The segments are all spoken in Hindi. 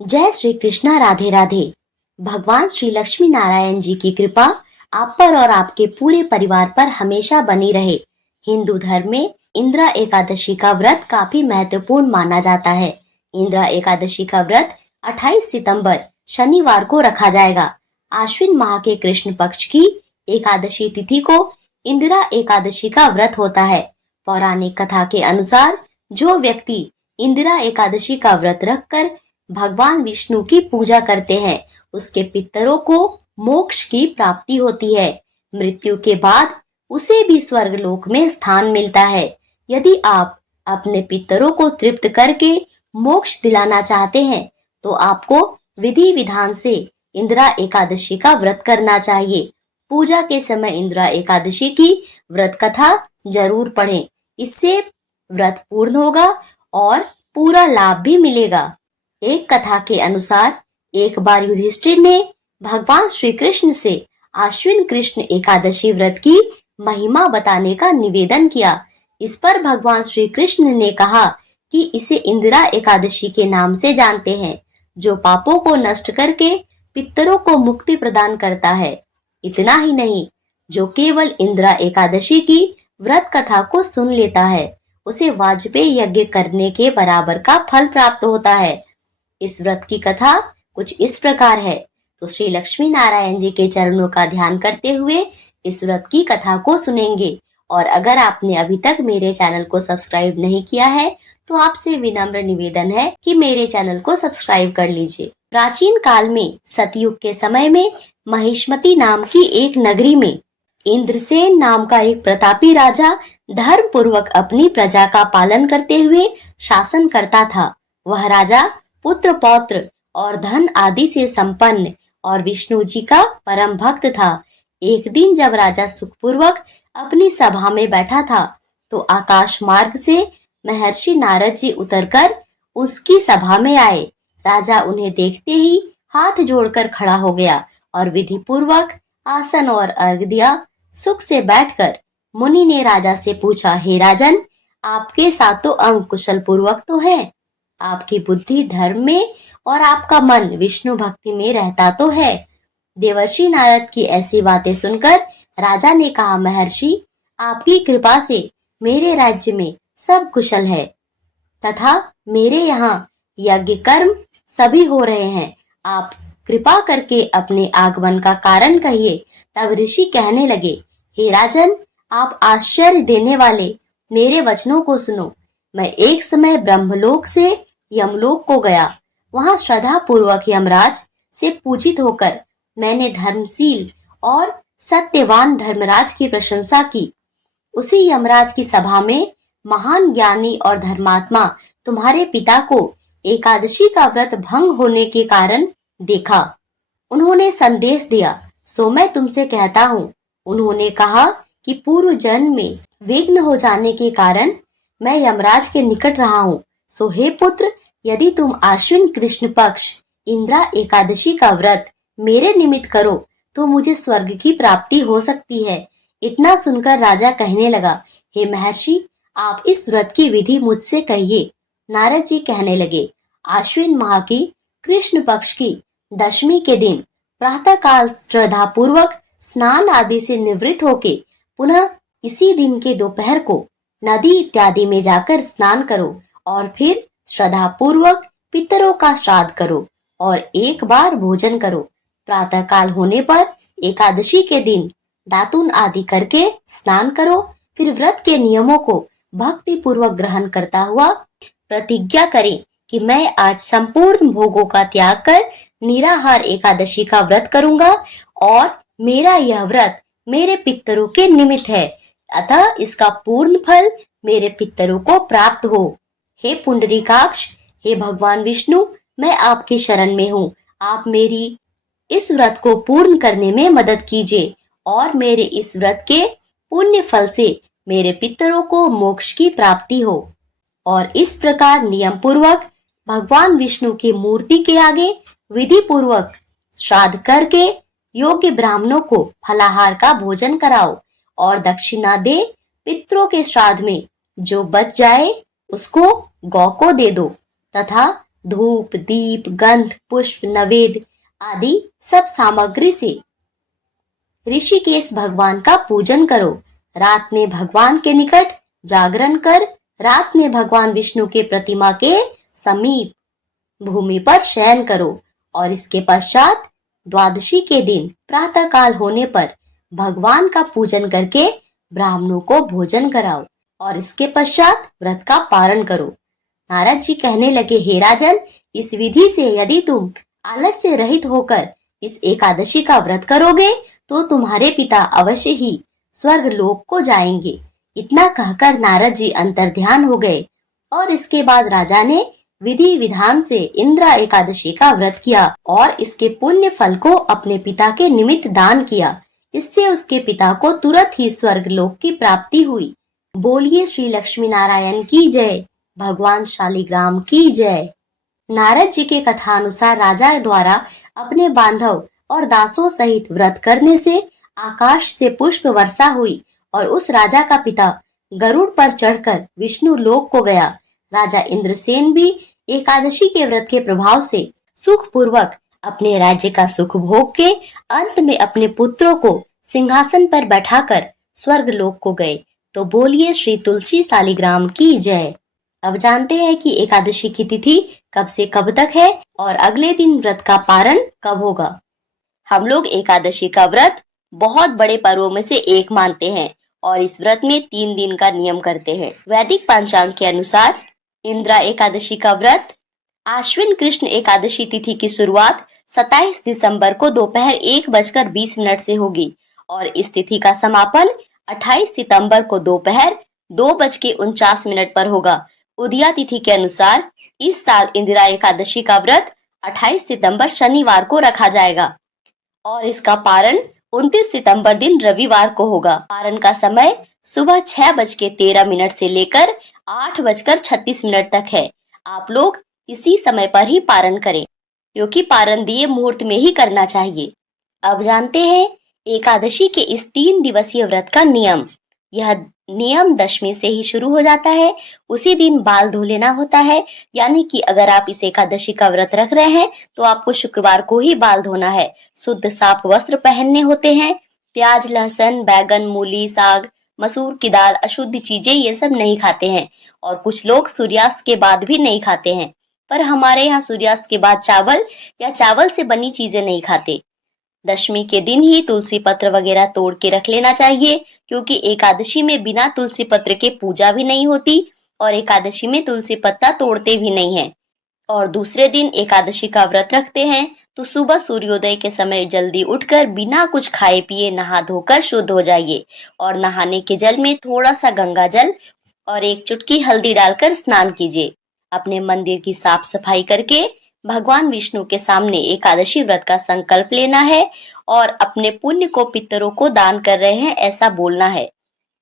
जय श्री कृष्णा। राधे राधे। भगवान श्री लक्ष्मी नारायण जी की कृपा आप पर और आपके पूरे परिवार पर हमेशा बनी रहे। हिंदू धर्म में इंदिरा एकादशी का व्रत काफी महत्वपूर्ण माना जाता है। इंदिरा एकादशी का व्रत 28 सितंबर शनिवार को रखा जाएगा। आश्विन माह के कृष्ण पक्ष की एकादशी तिथि को इंदिरा एकादशी का व्रत होता है। पौराणिक कथा के अनुसार जो व्यक्ति इंदिरा एकादशी का व्रत रखकर भगवान विष्णु की पूजा करते हैं, उसके पितरों को मोक्ष की प्राप्ति होती है। मृत्यु के बाद उसे भी स्वर्गलोक में स्थान मिलता है। यदि आप अपने पितरों को तृप्त करके मोक्ष दिलाना चाहते हैं, तो आपको विधि विधान से इंदिरा एकादशी का व्रत करना चाहिए। पूजा के समय इंदिरा एकादशी की व्रत कथा जरूर पढ़ें। इससे व्रत पूर्ण होगा और पूरा लाभ भी मिलेगा। एक कथा के अनुसार एक बार युधिष्ठिर ने भगवान श्री कृष्ण से आश्विन कृष्ण एकादशी व्रत की महिमा बताने का निवेदन किया। इस पर भगवान श्री कृष्ण ने कहा कि इसे इंदिरा एकादशी के नाम से जानते हैं, जो पापों को नष्ट करके पितरों को मुक्ति प्रदान करता है। इतना ही नहीं, जो केवल इंदिरा एकादशी की व्रत कथा को सुन लेता है, उसे वाजपेयी यज्ञ करने के बराबर का फल प्राप्त होता है। इस व्रत की कथा कुछ इस प्रकार है। तो श्री लक्ष्मी नारायण जी के चरणों का ध्यान करते हुए इस व्रत की कथा को सुनेंगे। और अगर आपने अभी तक मेरे चैनल को सब्सक्राइब नहीं किया है, तो आपसे विनम्र निवेदन है कि मेरे चैनल को सब्सक्राइब कर लीजिए। प्राचीन काल में सतयुग के समय में महिष्मती नाम की एक नगरी में इंद्रसेन नाम का एक प्रतापी राजा धर्म पूर्वक अपनी प्रजा का पालन करते हुए शासन करता था। वह राजा पुत्र पौत्र और धन आदि से संपन्न और विष्णु जी का परम भक्त था। एक दिन जब राजा सुखपूर्वक अपनी सभा में बैठा था, तो आकाश मार्ग से महर्षि नारद जी उतरकर उसकी सभा में आए। राजा उन्हें देखते ही हाथ जोड़कर खड़ा हो गया और विधि पूर्वक आसन और अर्घ दिया। सुख से बैठकर मुनि ने राजा से पूछा, हे राजन, आपके सातों अंग कुशल पूर्वक तो हैं? आपकी बुद्धि धर्म में और आपका मन विष्णु भक्ति में रहता तो है? देवर्षि नारद की ऐसी बातें सुनकर राजा ने कहा, महर्षि, आपकी कृपा से मेरे राज्य में सब कुशल है तथा मेरे यहाँ यज्ञ कर्म सभी हो रहे हैं। आप कृपा करके अपने आगमन का कारण कहिए। तब ऋषि कहने लगे, हे राजन, आप आश्चर्य देने वाले मेरे वचनों को सुनो। मैं एक समय ब्रह्मलोक से यमलोक को गया। वहां श्रद्धा पूर्वक यमराज से पूजित होकर मैंने धर्मशील और सत्यवान धर्मराज की प्रशंसा की। उसी यमराज की सभा में महान ज्ञानी और धर्मात्मा तुम्हारे पिता को एकादशी का व्रत भंग होने के कारण देखा। उन्होंने संदेश दिया, सो मैं तुमसे कहता हूँ। उन्होंने कहा कि पूर्व जन्म में विघ्न हो जाने के कारण मैं यमराज के निकट रहा हूँ। सो हे पुत्र, यदि तुम आश्विन कृष्ण पक्ष इंदिरा एकादशी का व्रत मेरे निमित्त करो, तो मुझे स्वर्ग की प्राप्ति हो सकती है। इतना सुनकर राजा कहने लगा, हे महर्षि, आप इस व्रत की विधि मुझसे कहिए। नारद जी कहने लगे, आश्विन माह की कृष्ण पक्ष की दशमी के दिन प्रातः काल श्रद्धा पूर्वक स्नान आदि से निवृत्त होके पुनः इसी दिन के दोपहर को नदी इत्यादि में जाकर स्नान करो और फिर श्रद्धा पूर्वक पितरों का श्राद्ध करो और एक बार भोजन करो। प्रातः काल होने पर एकादशी के दिन दातुन आदि करके स्नान करो। फिर व्रत के नियमों को भक्ति पूर्वक ग्रहण करता हुआ प्रतिज्ञा करें कि मैं आज संपूर्ण भोगों का त्याग कर निराहार एकादशी का व्रत करूंगा और मेरा यह व्रत मेरे पितरों के निमित्त है, अतः इसका पूर्ण फल मेरे पितरों को प्राप्त हो। हे पुंडरीकाक्ष, हे भगवान विष्णु, मैं आपकी शरण में हूँ। आप मेरी इस व्रत को पूर्ण करने में मदद कीजिए और मेरे इस व्रत के पुण्य फल से मेरे पितरों को मोक्ष की प्राप्ति हो। और इस प्रकार नियम पूर्वक भगवान विष्णु की मूर्ति के आगे विधि पूर्वक श्राद्ध करके योग्य ब्राह्मणों को फलाहार का भोजन कराओ और दक्षिणा दे। पितरों के श्राद्ध में जो बच जाए उसको गौ को दे दो तथा धूप, दीप, गंध, पुष्प, नवेद आदि सब सामग्री से ऋषिकेश भगवान का पूजन करो। रात में भगवान के निकट जागरण कर रात में भगवान विष्णु के प्रतिमा के समीप भूमि पर शयन करो और इसके पश्चात द्वादशी के दिन प्रातः काल होने पर भगवान का पूजन करके ब्राह्मणों को भोजन कराओ और इसके पश्चात व्रत का पारण करो। नारद जी कहने लगे, हे राजन, इस विधि से यदि तुम आलस्य रहित होकर इस एकादशी का व्रत करोगे तो तुम्हारे पिता अवश्य ही स्वर्ग लोक को जाएंगे। इतना कहकर नारद जी अंतर्ध्यान हो गए और इसके बाद राजा ने विधि विधान से इंद्रा एकादशी का व्रत किया और इसके पुण्य फल को अपने पिता के निमित्त दान किया। इससे उसके पिता को तुरंत ही स्वर्ग लोक की प्राप्ति हुई। बोलिए श्री लक्ष्मी नारायण की जय, भगवान शालिग्राम की जय। नारद जी के कथानुसार राजा द्वारा अपने बांधव और दासों सहित व्रत करने से आकाश से पुष्प वर्षा हुई और उस राजा का पिता गरुड़ पर चढ़कर विष्णु लोक को गया। राजा इंद्रसेन भी एकादशी के व्रत के प्रभाव से सुख पूर्वक अपने राज्य का सुख भोग के अंत में अपने पुत्रों को सिंहासन पर बैठाकर स्वर्ग लोक को गए। तो बोलिए श्री तुलसी शालिग्राम की जय। अब जानते हैं कि एकादशी की तिथि कब से कब तक है और अगले दिन व्रत का पारण कब होगा। हम लोग एकादशी का व्रत बहुत बड़े पर्वों में से एक मानते हैं और इस व्रत में 3 दिन का नियम करते हैं। वैदिक पंचांग के अनुसार इंद्रा एकादशी का व्रत आश्विन कृष्ण एकादशी तिथि की शुरुआत 27 दिसंबर को दोपहर 1:20 से होगी और इस तिथि का समापन 28 सितंबर को दोपहर 2:49 पर होगा। उदया तिथि के अनुसार इस साल इंदिरा एकादशी का व्रत 28 सितंबर शनिवार को रखा जाएगा और इसका पारण 29 सितंबर दिन रविवार को होगा। पारण का समय सुबह 6:13 से लेकर 8:36 तक है। आप लोग इसी समय पर ही पारण करें क्योंकि पारण दिए मुहूर्त में ही करना चाहिए। अब जानते हैं एकादशी के इस 3 दिवसीय व्रत का नियम। यह नियम दशमी से ही शुरू हो जाता है। उसी दिन बाल धो लेना होता है, यानी कि अगर आप इस एकादशी का व्रत रख रहे हैं तो आपको शुक्रवार को ही बाल धोना है। शुद्ध साफ वस्त्र पहनने होते हैं। प्याज, लहसुन, बैगन, मूली, साग, मसूर की दाल, अशुद्ध चीजें ये सब नहीं खाते हैं और कुछ लोग सूर्यास्त के बाद भी नहीं खाते हैं, पर हमारे यहाँ सूर्यास्त के बाद चावल या चावल से बनी चीजें नहीं खाते। दशमी के दिन ही तुलसी पत्र वगैरह तोड़ के रख लेना चाहिए क्योंकि एकादशी में बिना तुलसी पत्र के पूजा भी नहीं होती और एकादशी में तुलसी पत्ता तोड़ते भी नहीं है। और दूसरे दिन एकादशी का व्रत रखते हैं तो सुबह सूर्योदय के समय जल्दी उठकर बिना कुछ खाए पिए नहा धोकर शुद्ध हो जाइए और नहाने के जल में थोड़ा सा गंगा जल और 1 चुटकी हल्दी डालकर स्नान कीजिए। अपने मंदिर की साफ सफाई करके भगवान विष्णु के सामने एकादशी व्रत का संकल्प लेना है और अपने पुण्य को पितरों को दान कर रहे हैं ऐसा बोलना है।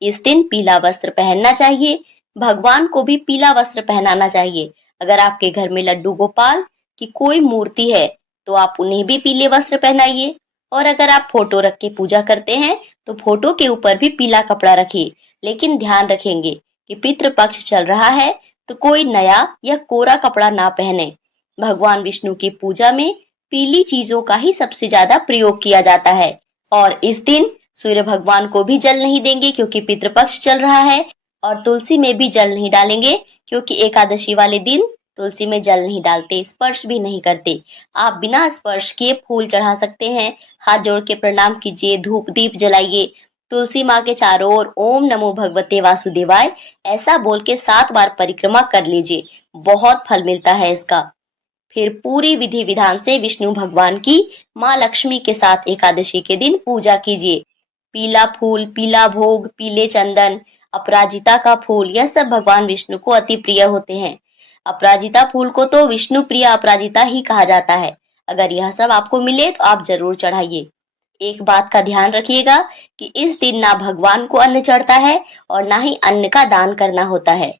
इस दिन पीला वस्त्र पहनना चाहिए। भगवान को भी पीला वस्त्र पहनाना चाहिए। अगर आपके घर में लड्डू गोपाल की कोई मूर्ति है तो आप उन्हें भी पीले वस्त्र पहनाइए और अगर आप फोटो रख के पूजा करते हैं तो फोटो के ऊपर भी पीला कपड़ा रखिए। लेकिन ध्यान रखेंगे कि पितृपक्ष चल रहा है तो कोई नया या कोरा कपड़ा ना पहने। भगवान विष्णु की पूजा में पीली चीजों का ही सबसे ज्यादा प्रयोग किया जाता है और इस दिन सूर्य भगवान को भी जल नहीं देंगे क्योंकि पितृपक्ष चल रहा है और तुलसी में भी जल नहीं डालेंगे क्योंकि एकादशी वाले दिन तुलसी में जल नहीं डालते, स्पर्श भी नहीं करते। आप बिना स्पर्श किए फूल चढ़ा सकते हैं। हाथ जोड़ के प्रणाम कीजिए, धूप दीप जलाइए, तुलसी माँ के चारों ओर ओम नमो भगवते वासुदेवाय ऐसा बोल के 7 बार परिक्रमा कर लीजिए। बहुत फल मिलता है इसका। फिर पूरी विधि विधान से विष्णु भगवान की माँ लक्ष्मी के साथ एकादशी के दिन पूजा कीजिए। पीला फूल, पीला भोग, पीले चंदन, अपराजिता का फूल, यह सब भगवान विष्णु को अति प्रिय होते हैं। अपराजिता फूल को तो विष्णु प्रिय अपराजिता ही कहा जाता है। अगर यह सब आपको मिले तो आप जरूर चढ़ाइए। एक बात का ध्यान रखिएगा कि इस दिन ना भगवान को अन्न चढ़ता है और ना ही अन्न का दान करना होता है।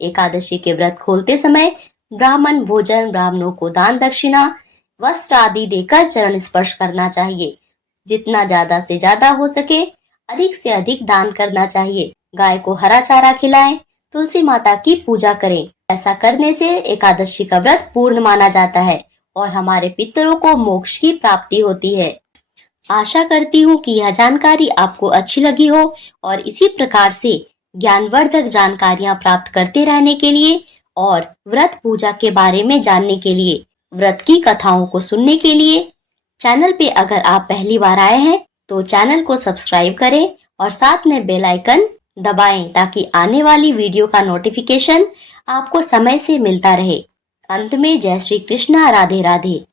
एकादशी के व्रत खोलते समय ब्राह्मण भोजन, ब्राह्मणों को दान दक्षिणा, वस्त्र आदि देकर चरण स्पर्श करना चाहिए। जितना ज्यादा से ज्यादा हो सके अधिक से अधिक दान करना चाहिए। गाय को हरा चारा खिलाएं, तुलसी माता की पूजा करें। ऐसा करने से एकादशी का व्रत पूर्ण माना जाता है और हमारे पितरों को मोक्ष की प्राप्ति होती है। आशा करती हूँ कि यह जानकारी आपको अच्छी लगी हो और इसी प्रकार से ज्ञानवर्धक जानकारियां प्राप्त करते रहने के लिए और व्रत पूजा के बारे में जानने के लिए, व्रत की कथाओं को सुनने के लिए चैनल पे अगर आप पहली बार आए हैं तो चैनल को सब्सक्राइब करें और साथ में बेल आइकन दबाएं ताकि आने वाली वीडियो का नोटिफिकेशन आपको समय से मिलता रहे। अंत में जय श्री कृष्णा, राधे राधे।